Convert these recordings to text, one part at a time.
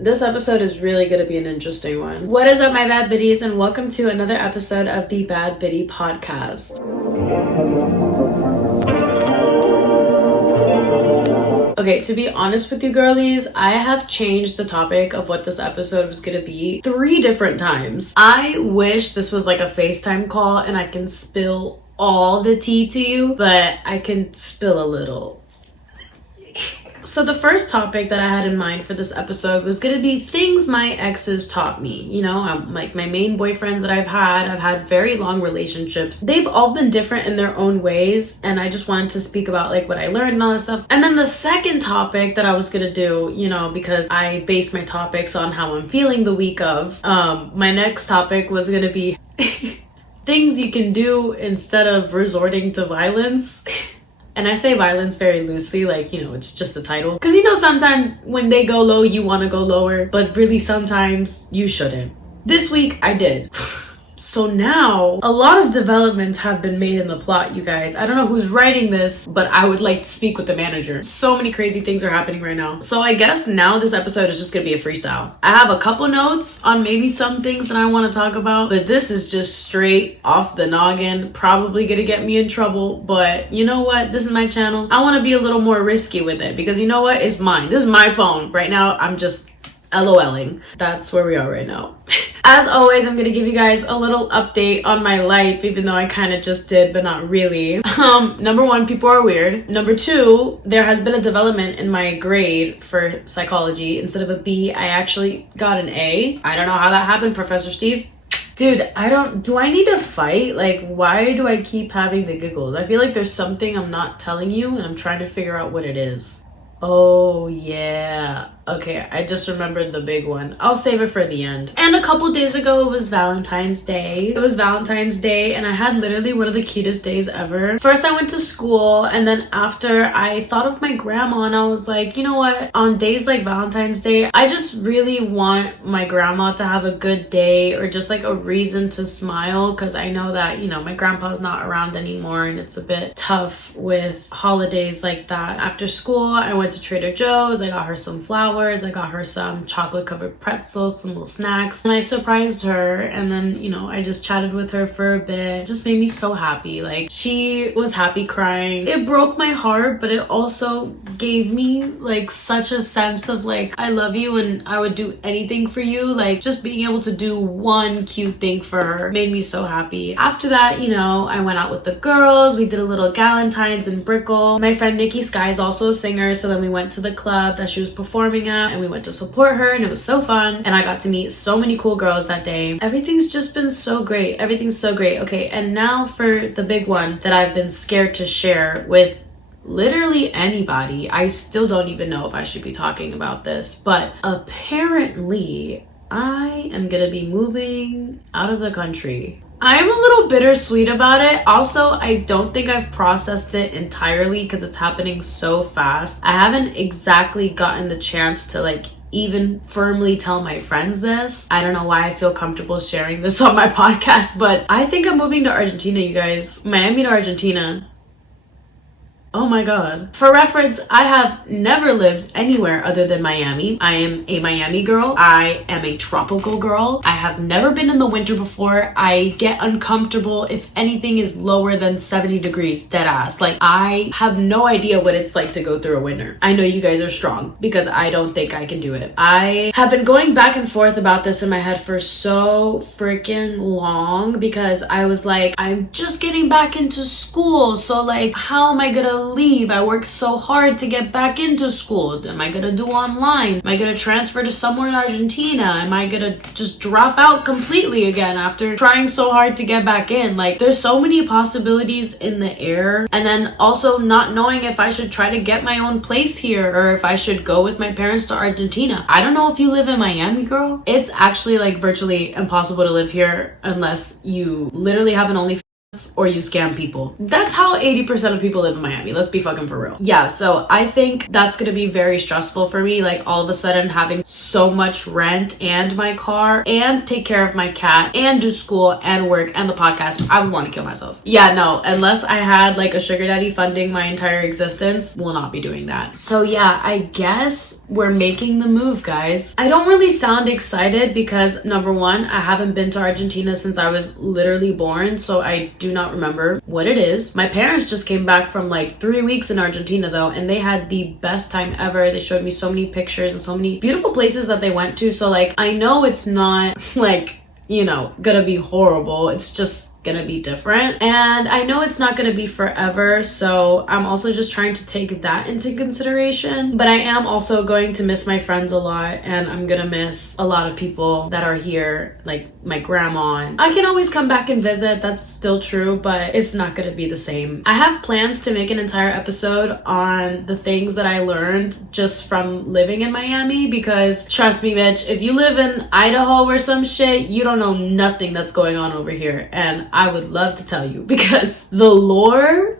This episode is really going to be an interesting one. What is up, my bad biddies, and welcome to another episode of the Bad Biddy Podcast. Okay, to be honest with you girlies, I have changed the topic of what this episode was going to be 3 different times. I wish this was like a FaceTime call and I can spill all the tea to you, but I can spill a little. So the first topic that I had in mind for this episode was going to be things my exes taught me. You know, like my main boyfriends that I've had very long relationships. They've all been different in their own ways, and I just wanted to speak about like what I learned and all that stuff. And then the second topic that I was going to do, you know, because I base my topics on how I'm feeling the week of, my next topic was going to be things you can do instead of resorting to violence. And I say violence very loosely, like, you know, it's just the title. Because, you know, sometimes when they go low, you want to go lower. But really, sometimes you shouldn't. This week, I did. So now, a lot of developments have been made in the plot, you guys. I don't know who's writing this, but I would like to speak with the manager. So many crazy things are happening right now. So I guess now this episode is just gonna be a freestyle. I have a couple notes on maybe some things that I want to talk about, but this is just straight off the noggin. Probably gonna get me in trouble, but you know what? This is my channel. I want to be a little more risky with it because you know what? It's mine. This is my phone. Right now, I'm just LOLing. That's where we are right now. As always, I'm gonna give you guys a little update on my life, even though I kind of just did, but not really. Number 1, people are weird. Number 2, there has been a development in my grade for psychology. Instead of a B, I actually got an A. I don't know how that happened, Professor Steve. Dude, do I need to fight? Like, why do I keep having the giggles? I feel like there's something I'm not telling you and I'm trying to figure out what it is. Oh, yeah. Okay, I just remembered the big one. I'll save it for the end. And a couple days ago, it was Valentine's Day. It was Valentine's Day, and I had literally one of the cutest days ever. First, I went to school, and then after, I thought of my grandma, and I was like, you know what? On days like Valentine's Day, I just really want my grandma to have a good day or just like a reason to smile, because I know that, you know, my grandpa's not around anymore, and it's a bit tough with holidays like that. After school, I went to Trader Joe's. I got her some flowers. I got her some chocolate covered pretzels, some little snacks, and I surprised her. And then, you know, I just chatted with her for a bit. It just made me so happy. Like, she was happy crying. It broke my heart, but it also gave me like such a sense of like, I love you and I would do anything for you. Like, just being able to do one cute thing for her made me so happy. After that, you know, I went out with the girls. We did a little Galentine's in Brickell. My friend Nikki Sky is also a singer, so then we went to the club that she was performing at and we went to support her, and it was so fun, and I got to meet so many cool girls that day. Everything's just been so great. Everything's so great. Okay, and now for the big one that I've been scared to share with literally anybody. I still don't even know if I should be talking about this, but apparently I am gonna be moving out of the country. I'm a little bittersweet about it. Also, I don't think I've processed it entirely because it's happening so fast. I haven't exactly gotten the chance to like even firmly tell my friends this. I don't know why I feel comfortable sharing this on my podcast, but I think I'm moving to Argentina, you guys. Miami to Argentina. Oh my god. For reference, I have never lived anywhere other than Miami. I am a Miami girl. I am a tropical girl. I have never been in the winter before. I get uncomfortable if anything is lower than 70 degrees, dead ass. Like, I have no idea what it's like to go through a winter. I know you guys are strong because I don't think I can do it. I have been going back and forth about this in my head for so freaking long because I was like, I'm just getting back into school. So like, how am I gonna leave? I worked so hard to get back into school. Am I gonna do online? Am I gonna transfer to somewhere in Argentina? Am I gonna just drop out completely again after trying so hard to get back in? Like, there's so many possibilities in the air. And then also not knowing if I should try to get my own place here or if I should go with my parents to Argentina. I don't know if you live in Miami, girl. It's actually like virtually impossible to live here unless you literally have an OnlyFans or you scam people. That's how 80% of people live in Miami. Let's be fucking for real. Yeah, so I think that's gonna be very stressful for me. Like all of a sudden having so much rent and my car and take care of my cat and do school and work and the podcast. I would want to kill myself. Yeah, no, unless I had like a sugar daddy funding my entire existence, will not be doing that. So yeah, I guess we're making the move, guys. I don't really sound excited because number one, I haven't been to Argentina since I was literally born, so I do not remember what it is. My parents just came back from like 3 weeks in Argentina though, and they had the best time ever. They showed me so many pictures and so many beautiful places that they went to. So like, I know it's not like, you know, gonna be horrible. It's just gonna be different. And I know it's not gonna be forever. So I'm also just trying to take that into consideration. But I am also going to miss my friends a lot. And I'm gonna miss a lot of people that are here, like my grandma. And I can always come back and visit. That's still true, but it's not gonna be the same. I have plans to make an entire episode on the things that I learned just from living in Miami, because trust me, bitch, if you live in Idaho or some shit, you don't know nothing that's going on over here. And I would love to tell you, because the lore,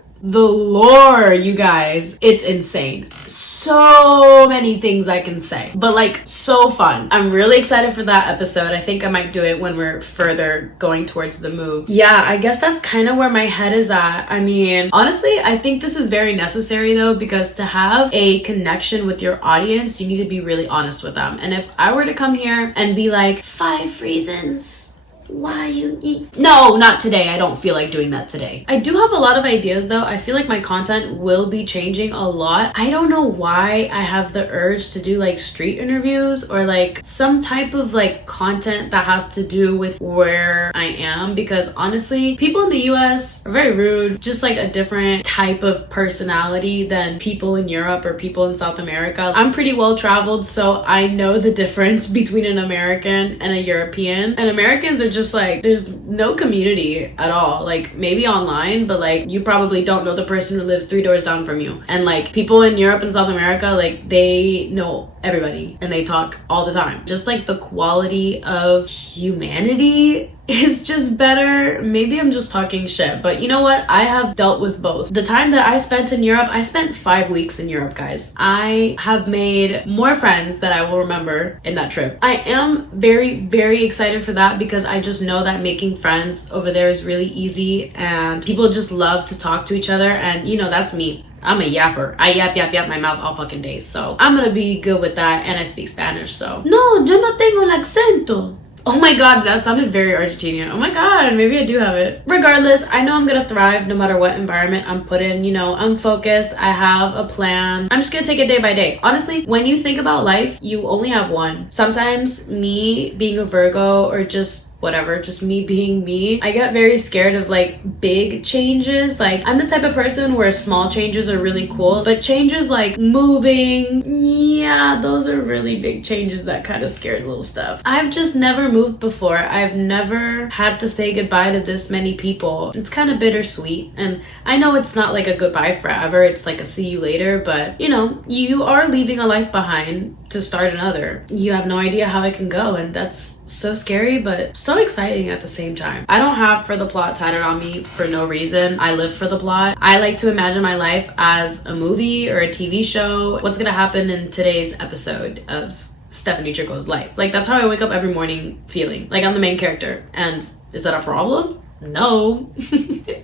you guys, it's insane. So many things I can say, but like so fun. I'm really excited for that episode. I think I might do it when we're further going towards the move. Yeah, I guess that's kind of where my head is at. I mean, honestly, I think this is very necessary though, because to have a connection with your audience, you need to be really honest with them. And if I were to come here and be like, 5 reasons why you need... No, not today. I don't feel like doing that today. I do have a lot of ideas though. I feel like my content will be changing a lot. I don't know why I have the urge to do like street interviews or like some type of like content that has to do with where I am, because honestly, people in the US are very rude, just like a different type of personality than people in Europe or people in South America. I'm pretty well traveled, so I know the difference between an American and a European. And Americans are just like, there's no community at all. Like maybe online, but like you probably don't know the person who lives 3 doors down from you. And like people in Europe and South America, like they know everybody and they talk all the time. Just like the quality of humanity is just better. Maybe I'm just talking shit, but you know what? I have dealt with both. The time that I spent in Europe, I spent 5 weeks in Europe, guys. I have made more friends that I will remember in that trip. I am very, very excited for that, because I just know that making friends over there is really easy and people just love to talk to each other. And you know, that's me. I'm a yapper. I yap my mouth all fucking days. So I'm gonna be good with that, and I speak Spanish, so. No, yo no tengo el acento. Oh my god, that sounded very Argentinian. Oh my god, maybe I do have it. Regardless, I know I'm gonna thrive no matter what environment I'm put in. You know, I'm focused. I have a plan. I'm just gonna take it day by day. Honestly, when you think about life, you only have one. Sometimes me being a Virgo, or just whatever, just me being me, I get very scared of like big changes. Like I'm the type of person where small changes are really cool, but changes like moving, yeah, those are really big changes that kind of scare little stuff. I've just never moved before. I've never had to say goodbye to this many people. It's kind of bittersweet, and I know it's not like a goodbye forever, it's like a see you later, but you know, you are leaving a life behind to start another. You have no idea how it can go, and that's so scary but so exciting at the same time. I don't have For the Plot tatted on me for no reason. I live for the plot. I like to imagine my life as a movie or a TV show. What's gonna happen in today's episode of Stephtrucco's life? Like that's how I wake up every morning feeling like I'm the main character. And is that a problem? No.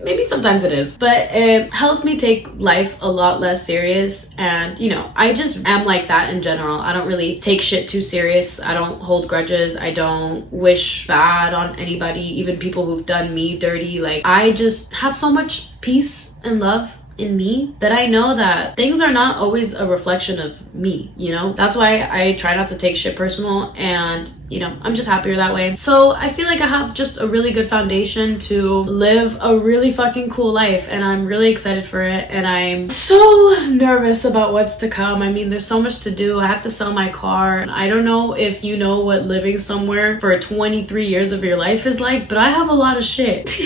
Maybe sometimes it is, but it helps me take life a lot less serious. And you know, I just am like that in general. I don't really take shit too serious. I don't hold grudges. I don't wish bad on anybody, even people who've done me dirty. Like I just have so much peace and love in me that I know that things are not always a reflection of me, you know? That's why I try not to take shit personal, and you know, I'm just happier that way. So I feel like I have just a really good foundation to live a really fucking cool life, and I'm really excited for it, and I'm so nervous about what's to come. I mean, there's so much to do. I have to sell my car. I don't know if you know what living somewhere for 23 years of your life is like, but I have a lot of shit.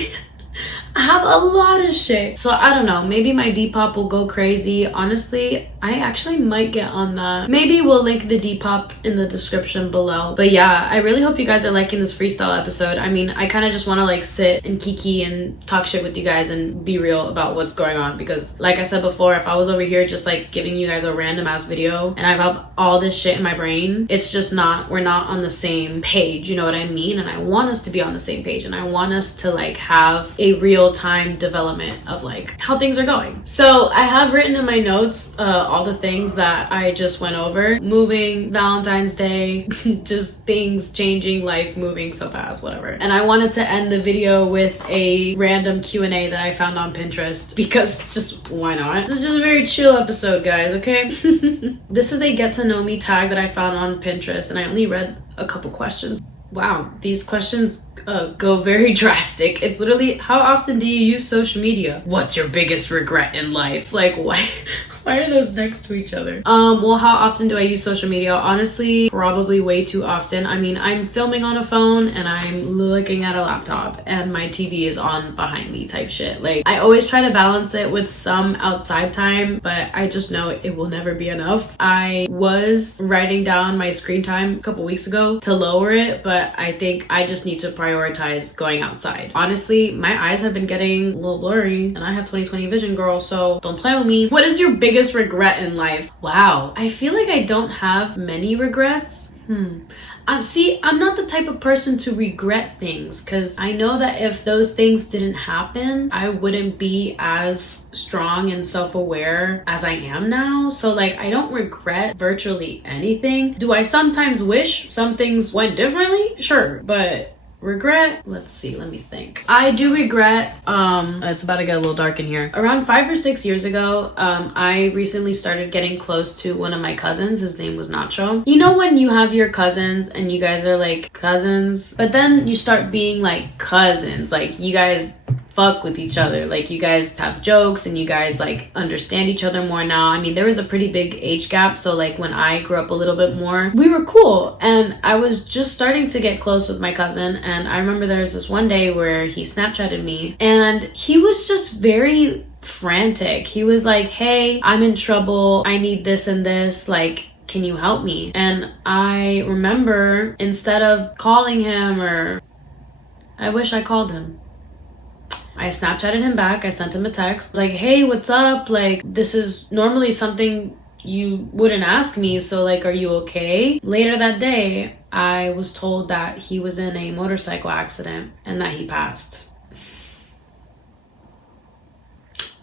I have a lot of shit. So I don't know, maybe my Depop will go crazy. Honestly, I actually might get on that. Maybe we'll link the Depop in the description below. But yeah, I really hope you guys are liking this freestyle episode. I mean, I kind of just want to like sit and kiki and talk shit with you guys and be real about what's going on, because like I said before, if I was over here just like giving you guys a random ass video and I've got all this shit in my brain, it's just not, we're not on the same page, you know what I mean? And I want us to be on the same page, and I want us to like have a real time development of like how things are going. So I have written in my notes all the things that I just went over. Moving, Valentine's Day, just things changing, life moving so fast, whatever. And I wanted to end the video with a random Q&A that I found on Pinterest, because just why not? This is just a very chill episode, guys, okay? This is a get to know me tag that I found on Pinterest, and I only read a couple questions. Wow, these questions go very drastic. It's literally, how often do you use social media? What's your biggest regret in life? Like, why are those next to each other? Well, how often do I use social media? Honestly, probably way too often. I mean, I'm filming on a phone and I'm looking at a laptop and my TV is on behind me type shit. Like, I always try to balance it with some outside time, but I just know it will never be enough. I was writing down my screen time a couple weeks ago to lower it, but I think I just need to prioritize going outside. Honestly, my eyes have been getting a little blurry and I have 20/20 vision, girl, so don't play with me. What is your biggest regret in life? Wow, I feel like I don't have many regrets. I'm not the type of person to regret things, because I know that if those things didn't happen, I wouldn't be as strong and self-aware as I am now. So like, I don't regret virtually anything. Do I sometimes wish some things went differently? Sure, but regret, let's see, let me think. I do regret, it's about to get a little dark in here. Around 5 or 6 years ago, I recently started getting close to one of my cousins. His name was Nacho. You know when you have your cousins and you guys are like cousins, but then you start being like cousins, like you guys fuck with each other, like you guys have jokes and you guys like understand each other more now. I mean, there was a pretty big age gap, so like when I grew up a little bit more, we were cool, and I was just starting to get close with my cousin. And I remember there was this one day where he Snapchatted me and he was just very frantic. He was like, hey, I'm in trouble, I need this and this, like, can you help me? And I remember, instead of calling him, or I wish I called him, I Snapchatted him back. I sent him a text like, hey, what's up? Like, this is normally something you wouldn't ask me, so like, are you okay? Later that day, I was told that he was in a motorcycle accident and that he passed.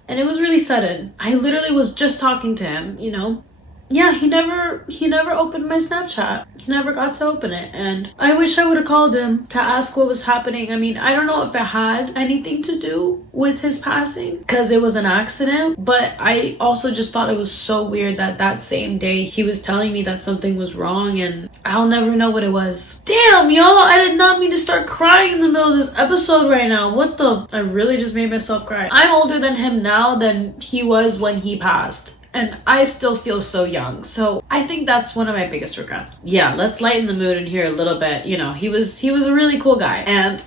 And it was really sudden. I literally was just talking to him, you know? Yeah, he never opened my Snapchat. He never got to open it, and I wish I would have called him to ask what was happening. I mean, I don't know if it had anything to do with his passing, because it was an accident, but I also just thought it was so weird that that same day he was telling me that something was wrong, and I'll never know what it was. Damn, y'all, I did not mean to start crying in the middle of this episode right now. What the? I really just made myself cry. I'm older than him now than he was when he passed, and I still feel so young. So I think that's one of my biggest regrets. Yeah, let's lighten the mood in here a little bit. You know, he was a really cool guy, and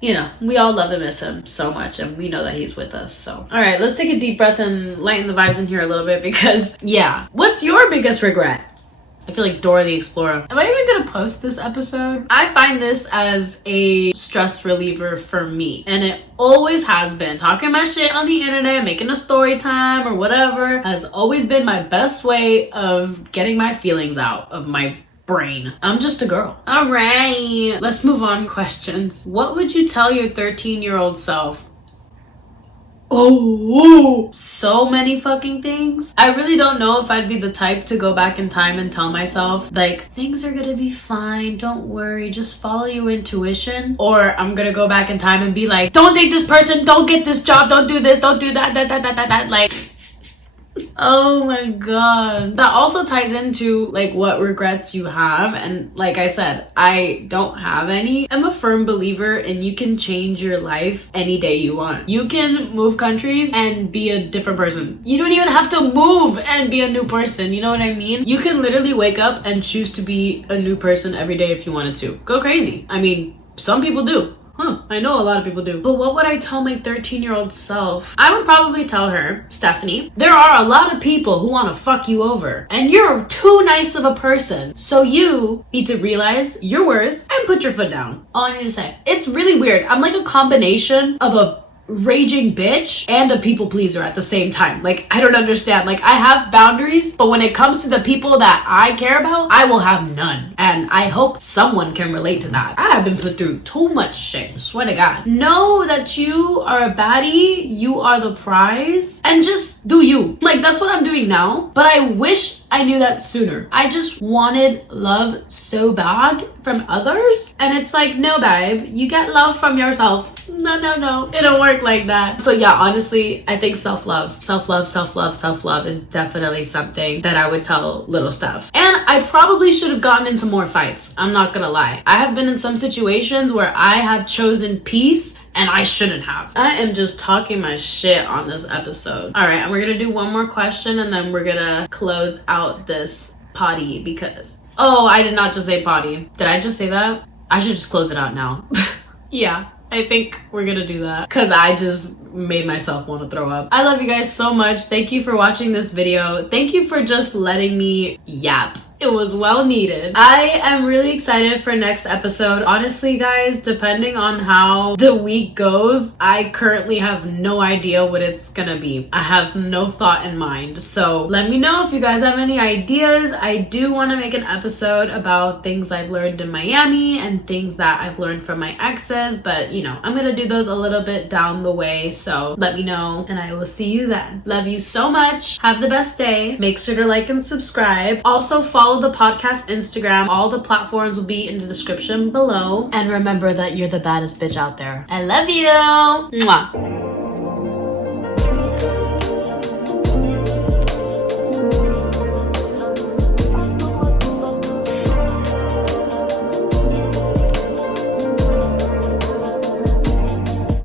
you know, we all love and miss him so much, and we know that he's with us. So all right, let's take a deep breath and lighten the vibes in here a little bit, because yeah, what's your biggest regret? I feel like Dora the Explorer. Am I even gonna post this episode? I find this as a stress reliever for me, and it always has been. Talking my shit on the internet, making a story time or whatever, has always been my best way of getting my feelings out of my brain. I'm just a girl. All right, let's move on. Questions. What would you tell your 13-year-old self? Oh, so many fucking things. I really don't know if I'd be the type to go back in time and tell myself like, things are gonna be fine, don't worry, just follow your intuition. Or I'm gonna go back in time and be like, don't date this person, don't get this job, don't do this, don't do that. Like, oh my god. That also ties into like what regrets you have, and like I said, I don't have any. I'm a firm believer in you can change your life any day you want. You can move countries and be a different person. You don't even have to move and be a new person, you know what I mean? You can literally wake up and choose to be a new person every day if you wanted to. Go crazy. I mean, some people do. I know a lot of people do. But what would I tell my 13-year-old self? I would probably tell her, Stephanie, there are a lot of people who want to fuck you over, and you're too nice of a person. So you need to realize your worth and put your foot down. All I need to say. It's really weird. I'm like a combination of a raging bitch and a people pleaser at the same time. Like, I don't understand. Like, I have boundaries, but when it comes to the people that I care about, I will have none. And I hope someone can relate to that. I have been put through too much shit, swear to God. Know that you are a baddie, you are the prize, and just do you. Like, that's what I'm doing now, but I wish I knew that sooner. I just wanted love so bad from others, and it's like, no babe, you get love from yourself. No, it don't work like that. So yeah, honestly, I think self-love is definitely something that I would tell little Steph. And I probably should have gotten into more fights, I'm not gonna lie. I have been in some situations where I have chosen peace and I shouldn't have. I am just talking my shit on this episode. All right, and we're gonna do one more question and then we're gonna close out this potty because, oh, I did not just say potty. Did I just say that? I should just close it out now. Yeah, I think we're gonna do that because I just made myself want to throw up. I love you guys so much. Thank you for watching this video. Thank you for just letting me yap. It was well needed. I am really excited for next episode. Honestly, guys, depending on how the week goes, I currently have no idea what it's gonna be. I have no thought in mind. So let me know if you guys have any ideas. I do want to make an episode about things I've learned in Miami and things that I've learned from my exes, but you know, I'm gonna do those a little bit down the way. So let me know and I will see you then. Love you so much. Have the best day. Make sure to like and subscribe. Also follow the podcast Instagram. All the platforms will be in the description below. And remember that you're the baddest bitch out there. I love you. Mwah.